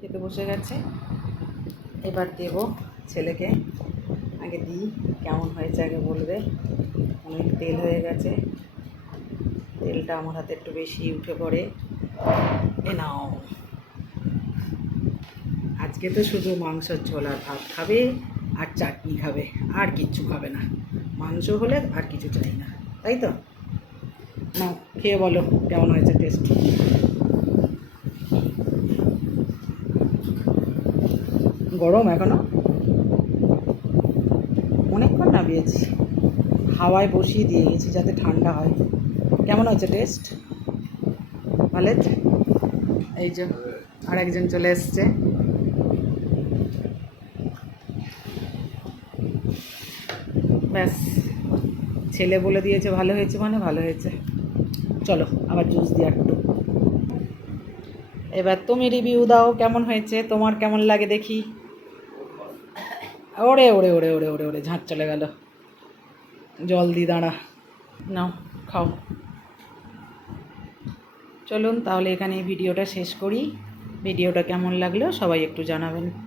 খেতে বসে গেছে। এবার দেব ছেলেকে। আগে দিই, কেমন হয়েছে আগে বলবে। অনেক তেল হয়ে গেছে। তেলটা আমার হাতে একটু বেশি উঠে পড়ে। এ নাও। আজকে তো শুধু মাংসের ঝোল আর ভাত খাবে, আর চাটনি খাবে, আর কিচ্ছু খাবে না। মাংস হলে আর কিছু চাই না, তাই তো? না খেয়ে বলো, কেমন হয়েছে টেস্ট গরম এখনও। অনেকক্ষণ নামিয়েছি হাওয়ায় বসিয়ে দিয়ে গেছি যাতে ঠান্ডা হয়। কেমন হয়েছে টেস্ট? ভালো এই যে আর একজন চলে এসছে। ব্যাস, ছেলে বলে দিয়েছে ভালো হয়েছে মানে ভালো হয়েছে। চলো, আবার জুস দিয়ে একটু। এবার তুমি রিভিউ দাও, কেমন হয়েছে? তোমার কেমন লাগে দেখি। ওরে ওরে ওরে ওরে ওরে ওরে, ঝাঁট চলে গেল। জল দি দাঁড়া। নাও, খাও। চলুন তাহলে এখানে ভিডিওটা শেষ করি। ভিডিওটা কেমন লাগল সবাই একটু জানাবেন।